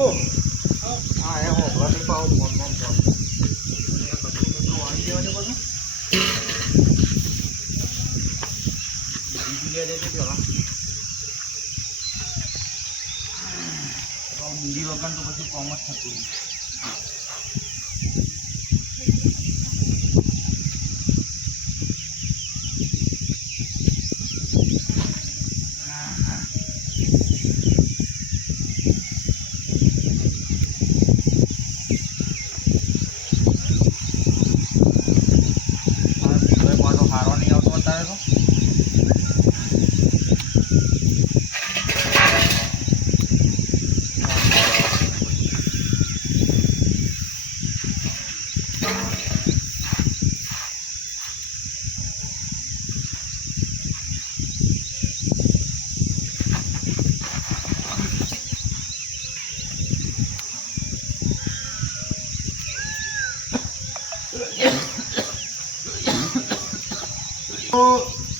હા એ હો ભલે પાવ ફોન ફોન ફોન એ બધું તો આવી દેવા દે બધું બીજી લે દે પેલા બીજી વગર તો પછી કોમ જ થતું હારો નહીં આવતો અત્યારે તો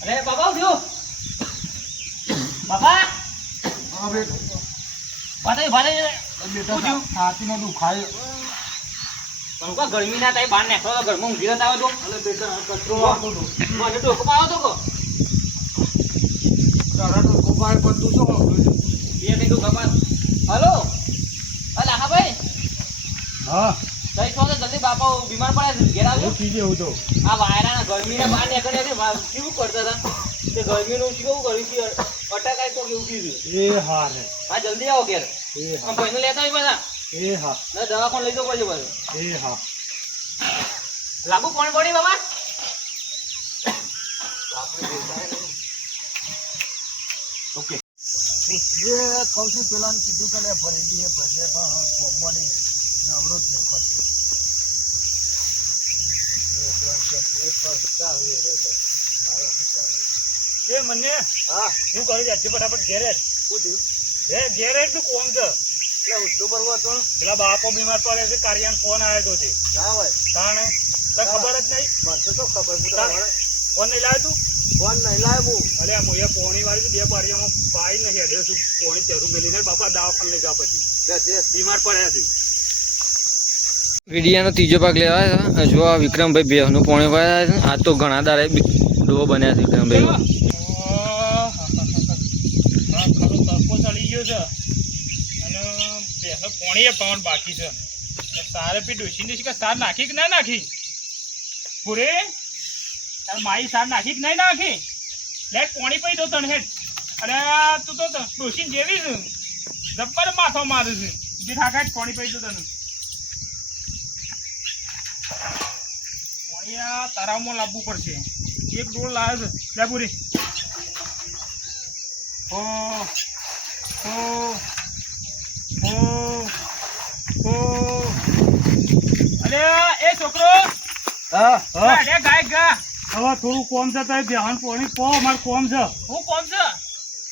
અરે બાપા ઉઠ્યો બાપા હા બેટા બેટા છાતીમાં દુખાય પંખા ગરમી ના થાય બહાર નીકળો તો ઘરમાં ઊંઘી રહેતા હોય તો અલે બેટા કચરો આપો તો મને ટોકો પાડો તો કો તારા તો કોપાય બધું શું બે કઈ ટોકા પાડ હલો અલા હા ભાઈ હા કઈ છો તો જલ્દી બાપા બીમાર પડ્યા છે ઘેર આવજો ઠીક છે હું તો આ વાયરાના ગરમીના બહાર નીકળ્યા છે કેવું કરતા હતા તે ગરમીનું કેવું કર્યું છે અટકાય તો કેવું કીધું એ હા રે હા જલ્દી આવો ઘેર એ આમ હા ભાઈને લેતા હોય બધા એ હા ના દવાખાને લઈ જવું પડશે બધું એ હા લાગુ કોણ પડી બાબા ઓકે એ કહું છું પેલા કીધું કે લે ભરી દઈએ ભજે પણ કોમવાની નવરોજ નહીં પડતો એ મને હા હું કરી જાય છે ફટાફટ ઘેરે શું થયું હે ઘેરે તું કોમ છે એટલે ઉઠલું પરવું હતું પેલા બાપો બીમાર પડે છે કાર્યાન ફોન આવ્યો તો ના હોય તાણે તને ખબર જ નહીં મને તો ખબર હું તો ફોન નહીં લાવ્યો તું ફોન નહીં લાવ્યું અરે હું એ પોણી વાળી બે બારીઓમાં પાઈ નહીં અડ્યો છું પોણી ચેરું મેલીને બાપા દવાખાને લઈ જા પછી બીમાર પડ્યા છે વિડિયાનો ત્રીજો ભાગ લેવા છે જો આ વિક્રમભાઈ બેહનું પોણે ભાઈ છે આ તો ઘણા દાડે ડોહો બન્યા છે વિક્રમભાઈ હા ખરો તડકો ચડી ગયો છે અને બેસો પોણીએ પાઉન્ડ બાકી છે સારે પી ડોસીને કે સાર નાખી કે ના નાખી પૂરે તાર માઈ સાર નાખી કે નહીં નાખી લેટ પોણી પી દો તને હેઠ અરે તું તો ડોસીને જેવી છે જબ્બર માથો મારે છે જે ઠાકા પોણી પી દો તને પોણી આ તારામાં લાવવું પડશે એક ડોળ લાવે છે લે પૂરી ઓ ઓ ઓ ઓ અરે એ છોકરો હા અરે ગાય ગા હવે થોડું કોમ છે તો ધ્યાન પોણી કો અમાર કોમ છે હું કોમ છે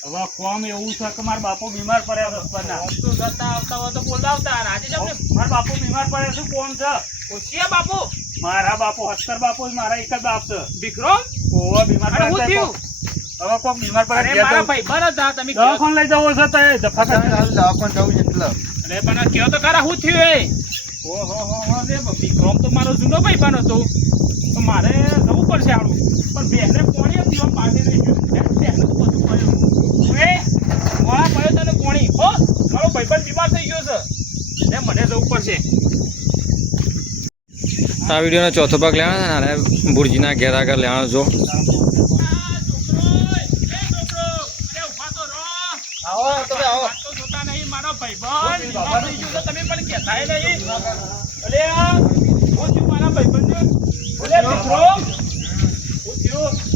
હવે કોમ એવું છે કે મારા બાપો બીમાર પડ્યા છે બના તો જતા આવતા હોય તો બોલાવતા આજે જમ મારા બાપો બીમાર પડ્યા છે કોમ છે ઓછિયા બાપો મારા બાપો હસ્કર બાપો મારા એક જ બાપ છે વિક્રમ ઓવા બીમાર પડ્યા છે હવે કોક બીમાર પડ્યા છે મારા ભાઈ બરાબર જા તમે દવાખાને લઈ જાવ છે તો દફાકા દવાખાને જવું એટલે અરે પણ કયો તો ખરા હું થયું એ ઓહો હો રે વિક્રમ તો મારો જૂનો ભાઈ બનો તો મારે જવું પડશે આડું પણ બેને પોણી દીવા પાડી રહી ગયું બેને બધું પડ્યું એ મોડા પડ્યો તને પોણી હો મારો ભાઈબંધ બીમાર થઈ ગયો છે એટલે મને જવું પડશે આ વિડીયોનો ચોથો ભાગ લેવાનો છે ને ભુરજીના ઘેર આગળ લેવાનો જો આવો તમે આવો મારો ભાઈબંધ બીમાર થઈ ગયો છે તમે પણ કહેતા નહીં અલે હું છું મારા ભાઈબંધ ઓલે વિક્રમ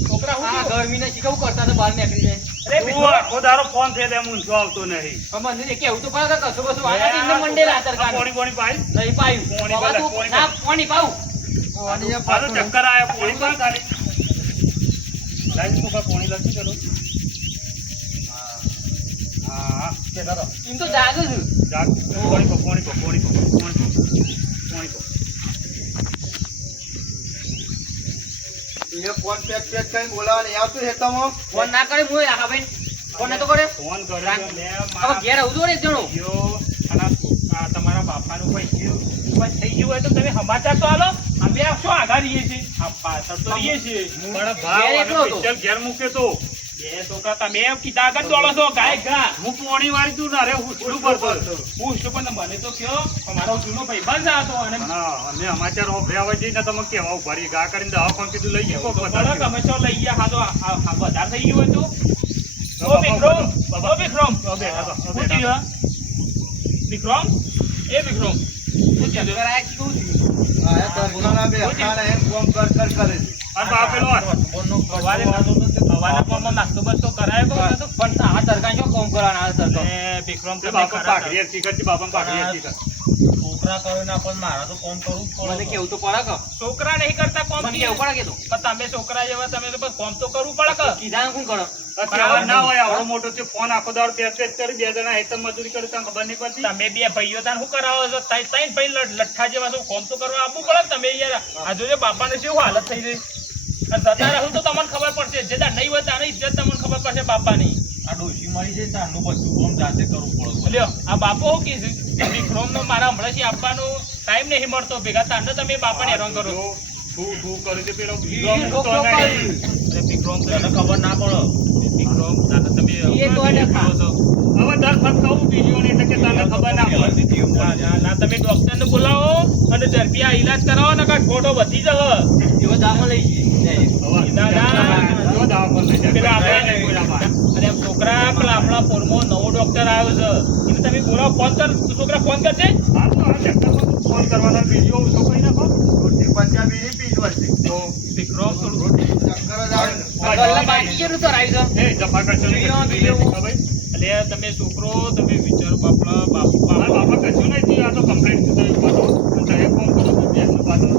છોકરા હું ગરમીને શીખવું કરતા તો બહાર નીકળી જાય અરે વિક્રમ તારો ફોન છે તે હું જો આવતો નહીં મને કેવું તો પડે કશું કશું વાળા ઇન્ને મંડેલા સરકાર પોણી પોણી પાઈ નહીં પાયું પોણી બાબા પાલે, તું પોણી ના પોણી પાઉં મારો ચક્કર આયા પોણી પણ તારી લાઈન મુકા પોણી લખી ચલો હા કે દાદા એમ તો જાગું છું જાગ પોણી કો પોણી કો પોણી કો પોણી કો પોણી કો એ ફોન પેક પેક કરીને બોલાવા નહીં આવતું હેતામાં ફોન ના કરે હું આખા ભાઈ ફોન નતો કરે ફોન કર્યો મે હવે ઘેર આવું તો ને એક જણો યો અને તમારા બાપાનું કોઈ થયું કોઈ થઈ ગયું હોય તો તમે સમાચાર તો આલો. અમે શું આગળ રહીએ છીએ, આ પાછળ તો રહીએ છીએ. પણ ભાવ અને પિક્ચર ઘેર મૂકે તો બે છોકરા તમે એમ કીધા આગળ દોડો છો ગાય ગા. હું પોણી વાળી તું ના રે હું શું કરતો હું શું પણ મને તો કયો અમારો જૂનો ભાઈબંધ હતો અને અમે સમાચાર હોભર્યા હોય જઈને તમે કેવા ભરી ગા કરીને દવા પણ કીધું લઈ ગયો બરાબર અમે છો લઈ ગયા. હા તો વધારે થઈ ગયું હોય તો ઓ વિક્રમ ઓ વિક્રમ શું થયું વિક્રમ એ વિક્રમ શું થયું કરાય કેવું થયું આ તો બોલાના બે હકાના એમ કોમ કર કરે છે. આ તો આપેલો બોનનો સવારે સવારે કોમ નાસ્તો બસ્તો કરાય તો પણ આ સરકાર શું કોમ કરવાના આ સરકાર એ વિક્રમ તો બાપા પાઘડી શીખર બાપા પાઘડી શીખર છોકરા કરે ના પણ મારા તો કોમ કરવું જ મને કેવું તો પડે કે છોકરા નહીં કરતા કોમ મને કેવું પડે કે તું પણ તમે છોકરા જેવા તમે તો બસ કોમ તો કરવું પડે કે કીધા કોણ કરો અત્યારે ના હોય આવડો મોટો છે ફોન આખો દાડો પેચ કરી બે જણા હેતર મજૂરી કરે તમને ખબર નહીં પડતી. તમે બે ભાઈઓ તાન શું કરાવો છો ત્રણ ભાઈ લઠ્ઠા જેવા છો કોમ તો કરવા આપવું પડે તમે યાર. આ જોજો બાપાને શું હાલત થઈ ગઈ અને જતા રહું તો તમને ખબર પડશે જે નહીં હોય તારે ઇજ્જત તમને ખબર પડશે બાપાની. આ ડોશી મળી જાય તારનું બધું કોમ જાતે કરવું પડે. લ્યો આ બાપો શું કીધું વિક્રમ નો મારા હમણાંથી આપવાનો ટાઈમ નહીં મળતો ભેગા તાને તમે બાપાને હેરાન કરો છો. તું કરે છે પેલો વિક્રમ તો તને ખબર ના પડે વિક્રમ તાને તમે હવે દર વખત કહું બીજો ને એટલે કે તને ખબર ના પડે. ના તમે ડોક્ટર ને બોલાવો અને ઝડપી આ ઈલાજ કરાવો ને કાંઈ ખોટો વધી જશે. એવો દાખલ લઈ છોકરા પેલા આપણા પોરમાં નવો ડોક્ટર આવ્યો છે એને તમે બોલાવો ફોન કર છોકરા ફોન કરશે ફોન કરવાના બીજો છોકરી નાખો પંચા બીજી પીજ વચ્ચે તો વિક્રમ થોડું ચક્કર જ આવે. બાકી કેટલું તો રાઈ છે એ જફા કરશો એટલે તમે છોકરો તમે વિચારો બાપા કશું નહીં આ તો કમ્પ્લેટ તમે ફોન કરો તો બેસનું પાછળ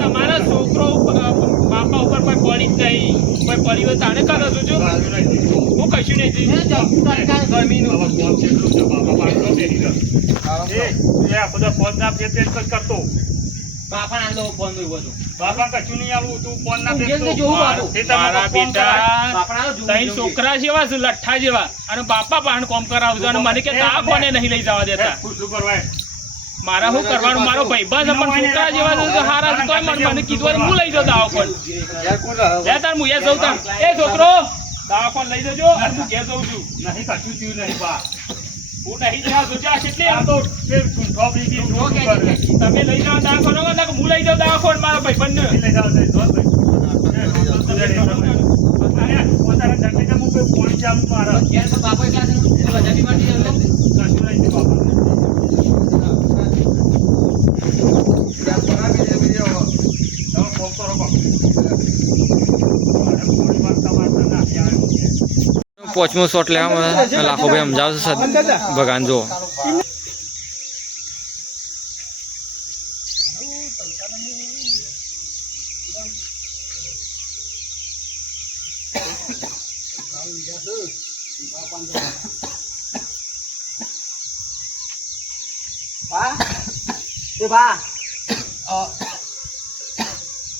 તમારા છોકરો બાપા ઉપર કોઈ પડી જ નહીં કોઈ પડી હોય તાણે કરો છો હું કશું નહીં ગરમીનું આખો ફોન ના કરતો બાપા ના દો ફોન નું બધું બાપા કશું નહીં આવું તું ફોન ના મારા બેટા છોકરા જેવા છે લઠ્ઠા જેવા અને બાપા પાહણ કોમ કરાવજો અને મને કે તા કોને નહીં લઈ જવા દેતા મારા શું કરવાનું મારો ભાઈબંધ પણ છોકરા જેવા છે હારા છે તોય મને કીધું હું લઈ જાઉં દાવા કોણ લે તાર હું જઉં તાર એ છોકરો દાવા કોણ લઈ જજો અને હું ઘેર જઉં છું નહીં કશું થયું નહીં બા હું નહીં જ્યાં જોજા કેટલી આ તો તમે લઈ જાઓ દાવા કોણ હું લઈ જાઉં દાવા કોણ મારા ભાઈબંધ લઈ જાઓ મારા બાપા ક્યાં છે બધા બીમાર થઈ જશે પોચમો શોટ લેવામાં લાખો ભાઈ સમજાવશે ભગવાન જો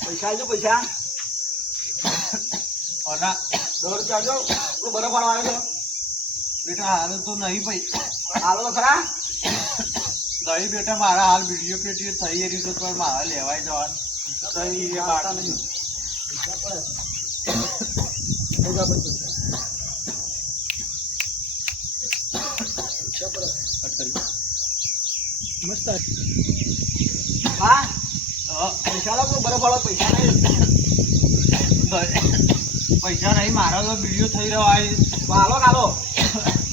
પૈસા આવજો પૈસા ઓના દોડ ચાલજો બરફ વાળો આવ્યો બેટા હાલ તો નહીં ભાઈ હાલો તો ખરા નહીં બેટા મારા હાલ વિડીયો પેટી થઈ રહ્યું છે પણ મારા લેવાય જવાનું નહીં મસ્ત હા પૈસા લો બરફ વાળો પૈસા નહીં પૈસા નહીં મારો તો વિડીયો થઈ રહ્યો હાલો હાલો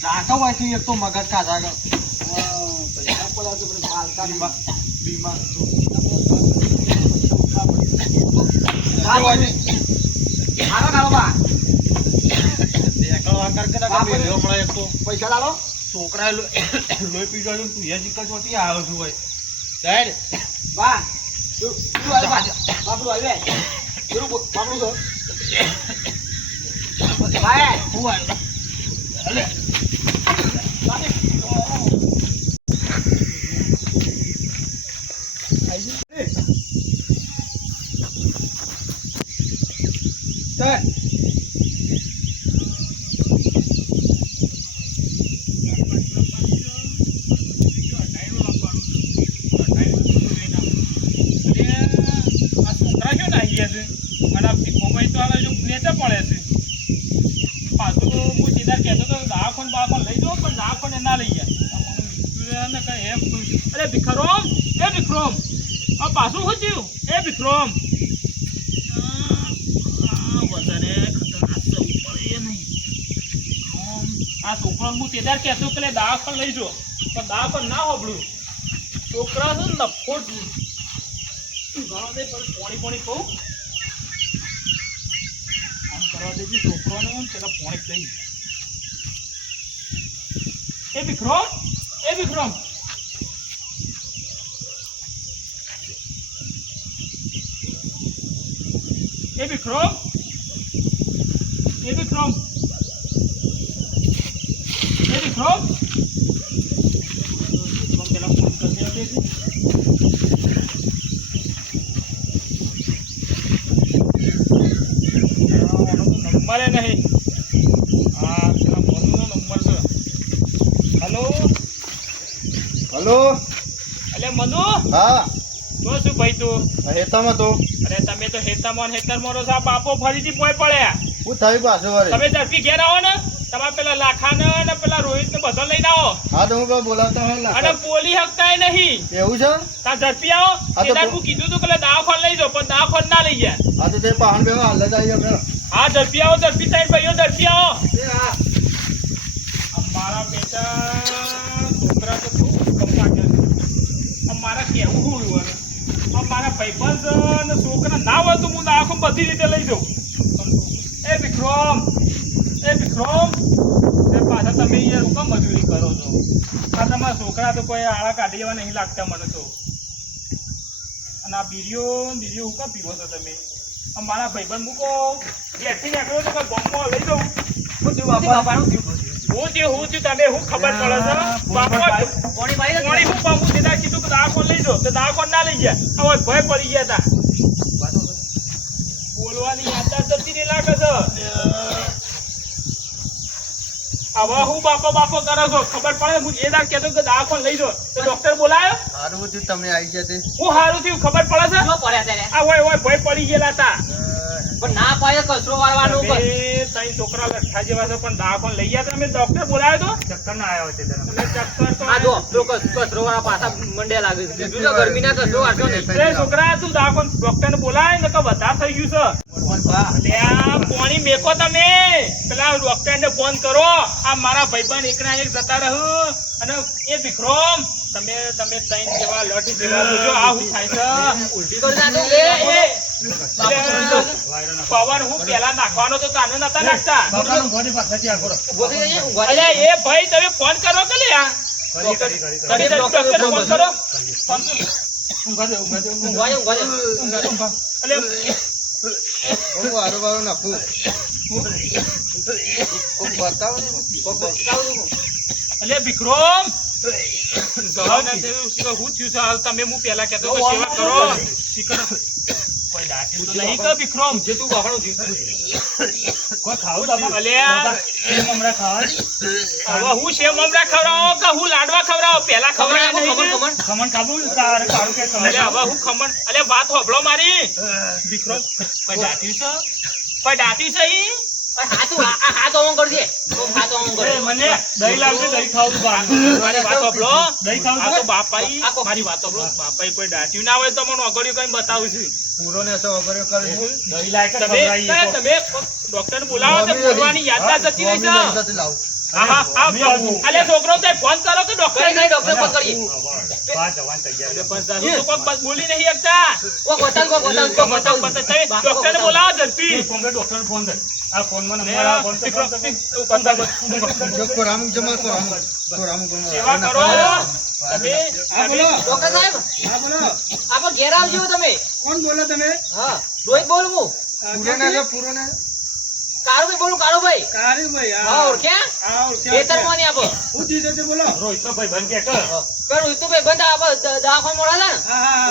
રાખો હોય એક તો મગજ કાઢા પૈસા પડે બીમાર પૈસા લાવો છોકરા લોહી પીજો તું એ જીકલ ચોથી આવ્યો છું ભાઈ સાહેબ બા તું આવ્યો બાપડું આવ્યો બાપડું છો ભાઈ હું આવ્યો અલે વેચે પડે છે પાછું હું સીધા કહેતો તો દવાખાન લઈ જાઓ પણ દવાખાને ના લઈ ગયા ને કઈ એમ અરે ભિખરોમ એ વિક્રમ આ પાછું શું થયું એ વિક્રમ વધારે ખતરનાક છે ઉપર એ નહીં આ છોકરો હું તેદાર કહેતો કે દવાખાન લઈ જાઓ પણ દવાખાન ના હોબળું છોકરા છે ને નફોટ ઘણો દે પણ પોણી કહું આમ કરવા દેજે છોકરાને પેલા પોણી દઈ એ વિક્રમ એ વિક્રમ એ વિક્રમ એ વિક્રમ એ વિક્રમ પેલા ફોન કરી દે નંબરે નહીં હા પેલા ફોનનો નંબર છે હલો હલો એટલે મનુ હા તો શું ભાઈ તું હેતામાં તો અરે તમે તો હેતામાં હેતરમાં રહો છો આ બાપો ફરીથી પોય પડ્યા હું થયું પાછું વારે તમે ઝડપી ઘેર આવો ને તમારે પેલા લાખાને ને પેલા રોહિત ને બધા લઈને આવો હા તો હું કોઈ બોલાવતો હોય અને બોલી શકતા નહીં એવું છે તાર ઝડપી આવો હા તો કેદાર હું કીધું તું કે દવાખાન લઈ જાઓ પણ દવાખાન ના લઈ ગયા હા તો તે પહાડ બેવા હાલ જ આવી જાવ હા ઝડપી આવો ઝડપી સાઈડ ભાઈઓ ઝડપી આવો હા અમારા બેટા છોકરા તો ખૂબ કમાટે અમારા કેવું હોય અમારા ભાઈબંધ ને છોકરા ના હોય તો હું આખું બધી રીતે લઈ જાઉં એ વિક્રમ એ પાછા તમે યાર હું કેમ મજૂરી કરો છો આ તમારા છોકરા તો કોઈ આળા કાઢી જવા નહીં લાગતા મને તો અને આ બીડીઓ હું કેમ પીવો છો તમે અમારા ભાઈબંધ મૂકો ઘેરથી નીકળ્યો તો બોમ્બો લઈ જાઉં હું થયું તમે હું ખબર પડે છે પાણી હું પામું સીધા કીધું કે દવાખાન લઈ જાઓ તો દવાખાન ના લઈ ગયા હવે ભય પડી ગયા હતા બોલવાની યાદ જતી નહીં લાગે છે હવે હું બાપો કરો છો ખબર પડે હું એ દાડ કહેતો કે દવાખાન લઈ જાઓ તો ડોક્ટર બોલાયો સારું થયું તમે આવી ગયા તે હું સારું થયું ખબર પડે છે આ હોય ભય પડી ગયેલા હતા પણ ના પાડે કચરો વાળવાનું તમે ત્રણ છોકરા લઠ્ઠા જેવા છે પણ દવાખાન લઈ ગયા તમે ડોક્ટર બોલાયો તો ચક્કર ના આવ્યો છે તમે ચક્કર તો આ જો કચરો વાળા પાછા મંડે લાગે છે બીજું તો ગરમીના કચરો વાળશો ને એ છોકરા તું દવાખાન ડોક્ટર ને બોલાય ને કે વધારે થઈ ગયું છે અલ્યા પાણી મેકો તમે પેલા ડોક્ટર ને ફોન કરો આ મારા ભાઈબંધ એકના એક જતા રહ્યું અને એ વિક્રમ તમે ત્રણ જેવા લઠ જેવા જો આ હું થાય છે ઉલટી કરી નાખો પવન હું પેલા નાખવાનો તો તાનો નતા નાખતા ઉભો થઈ જઈએ, ઉભો થઈ અલ્યા જઈએ. એ ભાઈ તમે ફોન કરો કે લ્યા ડોક્ટર ફોન કરો ફોન કરો ઊંઘવા દે. અલ્યા હું વારો નાખું બતાવો ને અલ્યા વિક્રમ જવાના છે હું થયું છે હાલ તમે હું પેલા કહેતો કે સેવા કરો કોઈ દાટી તો નહીં કે વિક્રમ જે તું વાપરવું થયું. કોઈ ખાવું તમે અલ્યા મમરા ખાવા હવે હું સેવ મમરા ખવડાવો કે હું લાડવા ખવડાવો પેલા ખવડાવો ખમણ. ખમણ ખાવું કાળું કે અલ્યા હવે હું ખમણ અલ્યા વાત હોભળો મારી વિક્રમ કોઈ દાટી છે કોઈ દાટી છે ઈ હાથ ઓમ કરી દે. હાથ ઓમ કરી દે. મને દહીં લાવજો દહીં ખાવું મારી વાત સાંભળો દહીં ખાવું આ તો બાપાઈ મારી વાત સાંભળો બાપાઈ કોઈ દાટ્યું ના હોય તો મને અગળ્યું કઈ બતાવું છું પૂરો ને અસર વગર કરે દહીં લાયક તમે ડોક્ટર બોલાવો તો બોલવાની યાદ જતી રહી છે લાવ અલે છોકરો તે ફોન કરો કે ડોક્ટર નહીં, ડોક્ટર ફોન કરીએ. બોલી નહીં શકતા ડોક્ટર બોલાવો ઝડપી કોરામું જમા કોરામું સેવા કરો તમે ડોક્ટર સાહેબ આપણે ઘેર આવજો તમે. કોણ બોલો તમે હા રોહિત બોલું હું. પૂરો ને કાળુભાઈ બોલું. કાળુભાઈ કારીભાઈ હા ઓળખ્યા ખેતરમાંની આપો. હું દીધો છે બોલો રોહિત નો ભાઈ બંધ કે રોહિત તો ભાઈ બંધ આપો દવાખાને મોડા હતા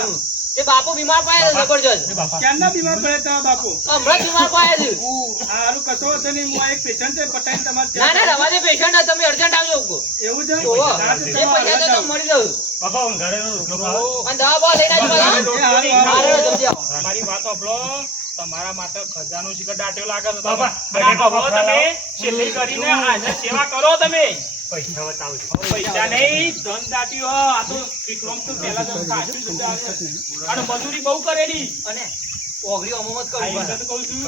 ને એ બાપુ બીમાર પડ્યા છે જબરજસ્ત. ક્યારના બીમાર પડ્યા હતા બાપુ હમણાં જ બીમાર પડ્યા છે. હારું કશો હતો નહીં હું એક પેશન્ટ છે પટાઈને તમારે ના ના રવા દે પેશન્ટ તમે અર્જન્ટ આવજો. એવું છે ઓહો. એ પૈસા તો મળી જવું. બાપા હું ઘરે અને દવા બવા લઈને આવજો પાછા. હારું, હારું. હારું, જલ્દી આવો. મારી વાત સાંભળો તમારા માટે ખજાનો શિખર દાટ્યો લાગે છે બાબા, અને આ ભવો તમે છેલ્લી કરીને આને સેવા કરો તમે પૈસા બતાવજો પૈસા નહીં ધન દાટ્યો હ. આ તો વિક્રમ તો પહેલા તો ખાધું જ હતું. અને મજૂરી બહુ કરેલી અને ઓગળી અમોમત આ કરું એટલે તો કહું છું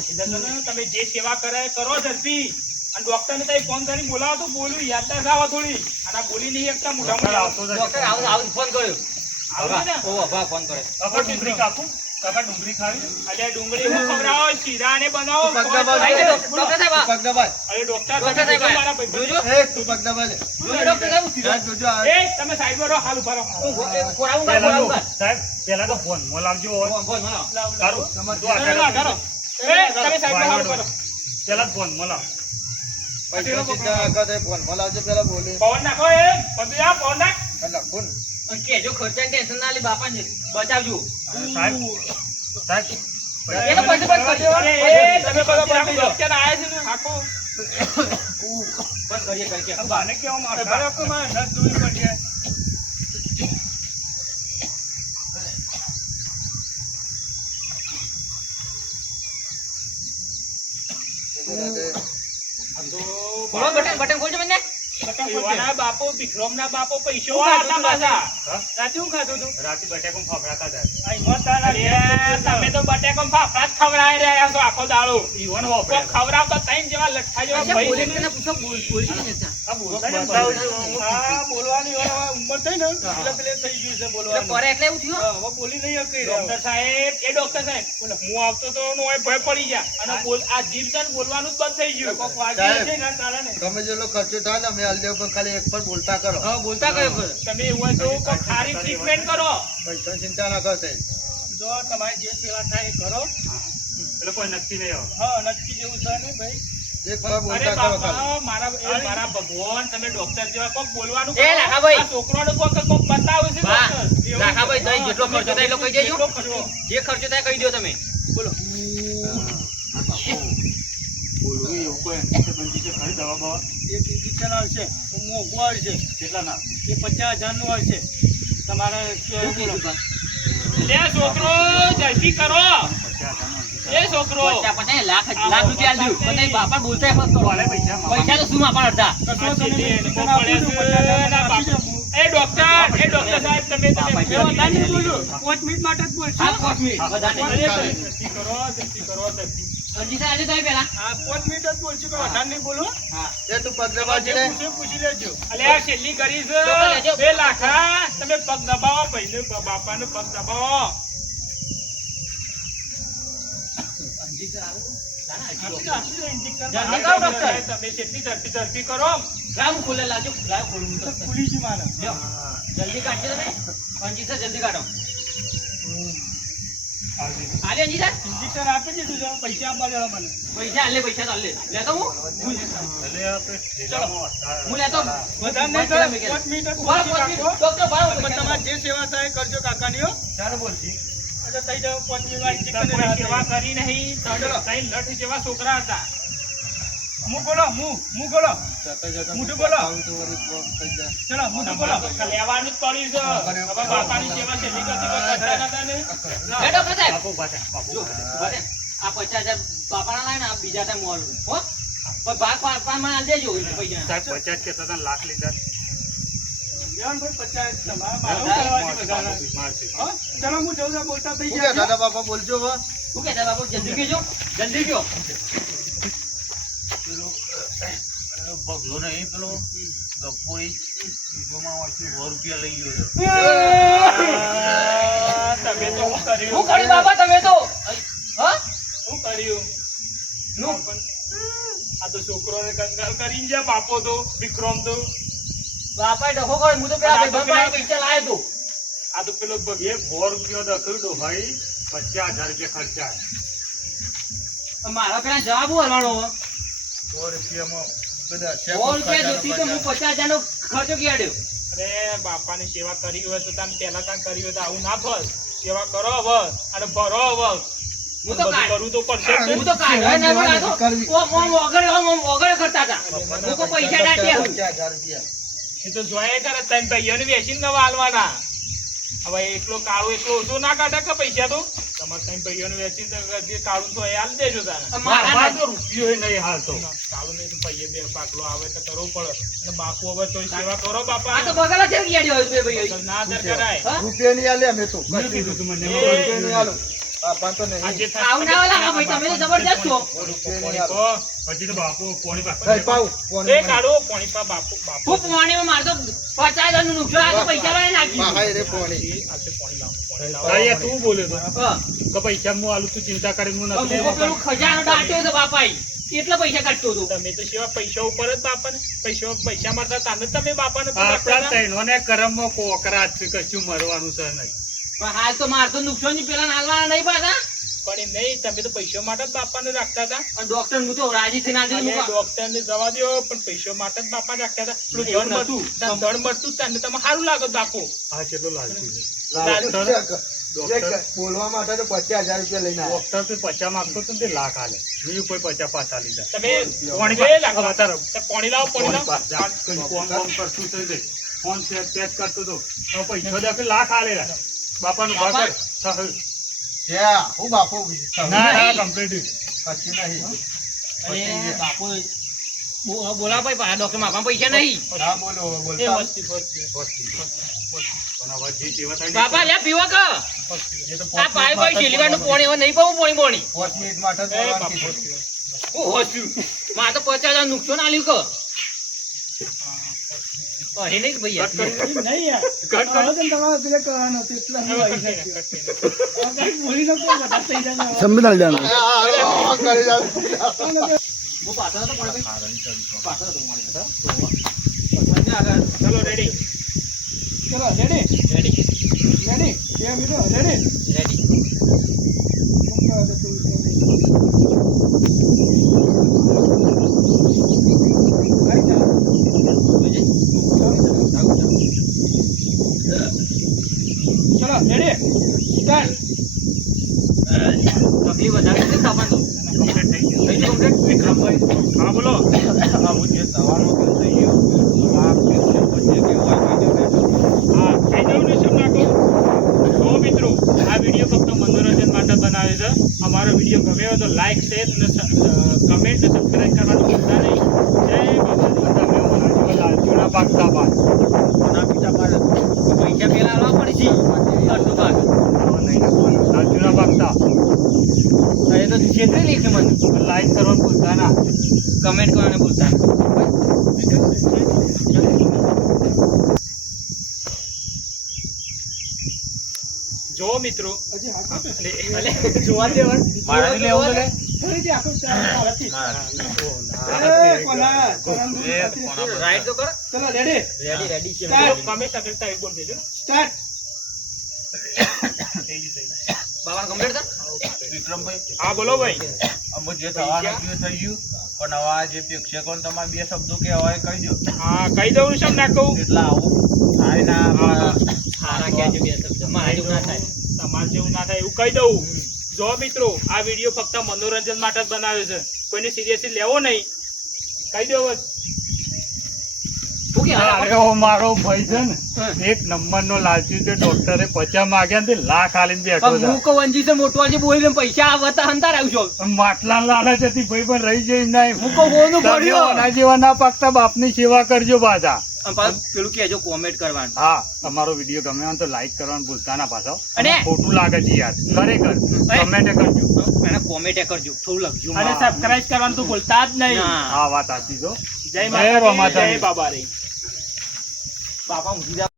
એટલે તો ને તમે જે સેવા કરે કરો ઝડપી અને ડોક્ટર ને ફોન કરીને બોલાવો તો બોલું યાદ આવો થોડી અને આ બોલી નહીં એકતા મોટા મોટા ડોક્ટર આવું ફોન કર્યો આવે ને ઓ અભા ફોન કરે કાકા ડુંગળી કાપું કાકા ડુંગળી ખાવી અલ્યા ડુંગળી હું ખવડાવો શીરા ને બનાવો ડોક્ટર સાહેબ અરે ડોક્ટર ડોક્ટર સાહેબ મારા ભાઈ જોજો ડોક્ટર સાહેબ એ તમે સાઈડ માં રહો હાલ ઉભા રહો કોરાવું સાહેબ પેલા તો ફોન મોલ આવજો ફોન સારું એ તમે સાઈડ માં હાલ ઉભા રહો પેલા ફોન મોલ પવન નાખો એ પંદિયા પવન નાખ કેજો ખર્ચા ટેન્શન ના લે બાપા ને બચાવજો સાહેબ સાહેબ એ તો પછી બંધ કરજો એ તમે બધા બંધ ડોક્ટર આયા છે ને આખો બંધ કરીએ કરીએ બાને કેવો માર નસ જોઈ પડશે બોલો બટન બટન ખોલજો મને યુવાના બાપો વિક્રમના બાપો પૈસો આતા પાછા રાતે હું ખાધું તું રાતે બટેકમ ફાફડા ખાધા અરે તમે તો બટેકમ ફાફડા જ ખવડાવી રહ્યા છો આખો દાડો ઈવન હોપડે ખવડાવતો તૈન જેવા લઠ્ઠા જેવા અચ્છા ભાઈ બોલે છે ને. મને પૂછો બોલી નહીં હતા આ બોલતા ને આ બોલવાની ઉંમર થઈ ને એટલે પેલે થઈ ગયું છે એટલે બોલવાનું કરે એટલે એવું થયું હવે બોલી નહીં હકી ડોક્ટર સાહેબ એ ડોક્ટર સાહેબ હું આવતો તો નો ભય પડી ગયા અને બોલ આ જીભ છે ને બોલવાનું જ બંધ થઈ ગયું કોક વાગ્યું છે ને કારણે તમે જેટલો ખર્ચો થાય ને અમે હાલ દેવ પણ ખાલી એક પર બોલતા કરો હા બોલતા કયો તમે એવું હોય તો કોક સારી ટ્રીટમેન્ટ કરો પૈસા ચિંતા ના કરશે જો તમારી જે સેવા થાય એ કરો એટલે કોઈ નક્કી નહીં હા નક્કી જેવું છે ને ભાઈ એક પર અરે બોલતા કરો ખાલી બાપા મારા ભગવાન તમે ડોક્ટર જેવા કોક બોલવાનું એ લાખાભાઈ. આ છોકરાને કોક બતાવે છે વાહ. ડોક્ટર. એવું લાખાભાઈ, છે. દહીં જેટલો ખર્ચો થાય એટલો કહી દેજો. જેટલો ખર્ચો. જે ખર્ચો થાય કહી દો તમે બોલો બોલવું એવું કોઈ અંતિમ ખરી દવા બવા એક ઇન્જેક્શન આવશે મોંઘું આવશે કેટલાના એ 50,000 નું આવશે તમારે શું કીધું બા? લે છોકરો જલ્દી કરો એ છોકરો પચાસ પચાસ લાખ લાખ રૂપિયા આલજો. પણ બાપા બોલતા ય ફરતો. પૈસા તો શું માપા અડધા એ ડોક્ટર સાહેબ તમે બાપા, તમે બોલો 5 મિનિટ માટે જ બોલશો હા, 5 મિનિટ. વધારે નહીં. જલ્દી કરો અરજી સાહેબ, આજે તમે પહેલા. હા 5 મિનિટ જ બોલશું કે વધારે નહીં બોલો હા. એ તું પગલે બાજી લે પૂછી લેજો અલે આ છેલ્લી કરી ડોક્ટર લેજો. છે 2 લાખ તમે પગ દબાવો ભાઈને બાપાને પગ દબાવો અરજી સાહેબ, આવો. ના, ના, અરજી આપી ડોક્ટર. દો, injection જલ્દી કરો, ડોક્ટર. તમે જેટલી ઝડપી કરો લાવ ખોલે લાવજો. લાવ ખોલું તો. ખુલી જ મારે લ્યો. જલ્દી કાઢજો તમે. અરજી સાહેબ, જલ્દી કાઢો. આલે અરજી સાહેબ. ઇન્જેક્શન આપી દીધું છે પૈસા આપવા દેવા મને પૈસા આલે, પૈસા તો આલે. લેતો હું? ચલો. હું લેતો. વધારે નહીં પેલા થાય, મેં 5 મિનિટ જ ઉભા રહો, બોલશી 5 મિનિટ. રાખો. ડોક્ટર, ઉભા રહો, પણ પૈસા તમારે જે સેવા થાય એ કરજો કાકાની હો. ચાલો બોલજી એટલે થઈ જાવ 5 મિનિટમાં injection સેવા કરી નહીં ત્રણ લઠ જેવા છોકરા હતા હું બોલો હું બોલો જતા જતા મોઢું બોલો. આવું તો વળી બોલ થઈ જાય. ચલો હું બોલો લેવાનું જ પડ્યું છે હવે બાપાની સેવા છેલ્લી કરતી કોઈ કરતા નતા ને એ ડોક્ટર સાહેબ. જો, ઉભા રહે. આ 50,000 બાપાના લાવે ને આ બીજા ટાઈમ મોડું. હો? પણ ભાગ પાડવામાં આલ દેજો પૈસા. લેવાનું ભાઈ 50 તમારા મારું કરવાથી બધાને. હો? ચલો હું જઉં છું, બોલતા થઈ શું કે ગયા દાદા બાપા બોલજો હવે શું કહેતા બાપુ? જલ્દી કહેજો. જલ્દી કયો. પગલો નહીં પેલો ગપ્પોઈ બીજોમાં ₹100 લઈ ગયો તમે તો શું કર્યું? શું કર્યું બાપા તમે તો? હા? શું કર્યું? નું? આ તો છોકરોને કંગાલ કરીને જ્યાં બાપો તો વિક્રમ તો બાપાએ ડખો કર્યો. હું તો પેલા આ તો ભાઈ પેલા- પૈસા લાવ્યો તો. આ તો પેલો બગે ₹100 દખડ્યો ભાઈ 50,000 રૂપિયા ખર્ચા પણ મારા પેલા જવાબ હું હલવાનો હવે? ₹100 બધા ₹100 જોતી તો હું 50,000 નો ખર્ચો ક્યાડ્યો. અરે બાપાની સેવા કરી હોય તો તમે પહેલા કાંઈ કર્યું હોય તો આવું ના થાય સેવા કરો હવે અને ભરો હવે હું તો બધું કાઢ- કરવું તો પડશે જ ને. હું તો કાઢવા ના બોલાતો. કરવી. ઓમ વગર કરતા હતા. હું તો પૈસા દાટ્યા હું. ₹50,000 એ તો જોયા કરે ત્રણ ભાઈઓને વેચીને નવા હાલવાના હવે એકલો કાળો એકલો ઓછો ના કાઢે કે પૈસા તો તમારે ત્રણ ભાઈઓને વેચી તો જે કાળું તો એ આલી દેજો તારે. મારા અમારે તો રૂપિયો ય નહીં હાલતો. કાળું નહીં તો પૈયે બે પાકલો આવે તો કરવો પડે. અને બાપુ હવે તો સેવા કરો બાપા. આ તો બગલા છે યાડી હોય બે ભાઈ ના દર કરાય. હા? રૂપિયા નહીં આલે અમે તો મેં કીધું તું મને. રૂપિયા નહીં આલો આપણ તો આ નહીં જે થાય આવું ના હોય લા, ભાઈ તમે તો જબરદસ્ત છો. પોણી પો. પછી તો બાપુ પોણી પા. નહીં પાઉં એ કાઢો પોણી પા બાપુ બાપુ. હું પોણીમાં મારતો 50,000 નું નુકસાન આ તો પૈસા વાળા નાખી માહાય રે પોણી આજે પોણી લાવ. પોણી લાવ. અરે તું બોલ્યો તો. હા. કે પૈસા હું આલું તું ચિંતા કરી હું નથી. હું પેલું ખજાનો દાટ્યો હતો બાપાએ એટલા પૈસા કાઢતો હતો. તમે તો સેવા પૈસા ઉપર જ બાપાને પૈસા મારતા તાને તમે બાપાને તો આપણા તૈનોને કરમમાં કોકરા જ છે, કશું મરવાનું છે નહીં. પણ હાલ તો મારતો નુકસાન ની પેલા નાલવાના નહીં પાછા. પણ એમ નહીં, તમે તો પૈસા માટે જ બાપાને રાખતા હતા. અને ડોક્ટર હું તો રાજી થઈને આ અને દીધું. ડોક્ટરને જવા દો, પણ પૈસા માટે જ બાપા રાખતા હતા. પેલું એવું ધન નતું. મળતું, ધન મળતું તને તમે સારું લાગે બાપુ. હા, કેટલો લાલચી છે. લાલચી ડોક્ટર- જે બોલવા માટે તો 50,000 રૂપિયા લઈને આવ્યા. ડોક્ટર તો 50 માંગતો હતો ને તે લાખ આલે. મેં કોઈ 50 પાછા લીધા. તમે પોણી પોણી પા- પોણી લાવો, પોણી લાવો. કોમ કરતું થઈ જાય. ફોન પેચ કરતો હતો. હવે પૈસા દે કે લાખ આલેલા. બાપાનું ભાગ બાપા? સહલ. ત્યાં હું બાપુ ના ના કમ્પ્લીટ. કશું નહીં અને બાપુ બોલા ભાઈ પાછા ડોક્ટર માપા પૈસા નહીં. ના બોલો એ બોલતા બાપા લે પીવો કે આ પાય ભાઈ શેલીવાળનું પોણી હવે નહીં પાવું પોણી 5 મિનિટ માટે જ બોલવાનું કીધું. ઓહો શું મારે તો 50,000 નુકસાન આલ્યું કે અરે નહીં ભૈયા આ કરી જાવ. હું પાછળ હતો પણ પાછળ હતો મારી. ચલો રેડી. રેડી. તકલીફ વધારે છે તાપમાન તો. કમ્પ્લીટ થઈ ગયું. થઈ ગયું complete? વિક્રમભાઈ, હા બોલો. હા, થઈ ગયું ને શું નાખો? જો મિત્રો, આ વિડીયો ફક્ત મનોરંજન માટે બનાવ્યો છે. અમારો વિડીયો ગમ્યો હોય તો લાઈક, શેર અને કમેન્ટ અને સબસ્ક્રાઇબ કરવાનું ભૂલતા નહીં. જય બાબા. તમે લાલચુના પાકતા બાદ. પૈસા પેલા આલવા પડશે. દસનું ભાગ. લાલચુના પાકતા. એ તો છેતરી લીધું મને. લાઈક કરવાનું ભૂલતા ના. કમેન્ટ કરવાને ભૂલતા નહીં. જો મિત્રો, જોવા દેવા રાઈટ તો કરો. રેડી રેડી છે. કમેન્ટ કરતા એક બોલ દેજો. થઈ ગયું. બાબા કમ્પ્લીટ કર. વિક્રમભાઈ હા બોલો ભાઈ. અમુક જે થવાનું થયું થઈ ગયું પણ હવે આ જે પ્રેક્ષકોને તમારે 2 શબ્દો કહેવાય કહી દો હા, કહી દઉં ને શું નાખું? એટલે આવું થાય ના સારા કહેજો બે શબ્દ. મારા જેવું ના થાય. તમારે જેવું ના થાય એવું કહી દઉં. જો મિત્રો, આ વિડીયો ફક્ત મનોરંજન માટે જ બનાવ્યો છે. કોઈને સિરિયસલી લેવો નહીં. કહી દો બસ. શું કે અરે ઓ મારો ભાઈ છે ને, એક નંબરનો લાલચી છે. ડોક્ટરે 50 માંગ્યા ને તે લાખ આલીને બેઠો પણ હું કહું અંજી છે મોટો અંજી બોલી પૈસા આવતા હંતાર આવશો. છે. માટલા લાલચ હતી ભાઈ, પણ રહી જઈ નહીં. હું કહું હોનું તમે પડ્યો. ઓના જેવા ના પાકતા બાપની સેવા કરજો પાછા. અને પાછું પેલું કહેજો કોમેન્ટ કરવાનું. હા, તમારો વિડીયો ગમે હોય તો લાઈક કરવાનું ભૂલતા ના પાછો. અને ખોટું લાગે છે યાર, ખરેખર. કમેન્ટ કરજો એને કોમેન્ટ કરજો થોડું લખજો. અને સબસ્ક્રાઇબ કરવાનું તો ભૂલતા જ નહીં. ના. હા, વાત સાચી છો. જય જય માતા માતા. જય બાબા રે. બાપા ઊંઘી જાઓ.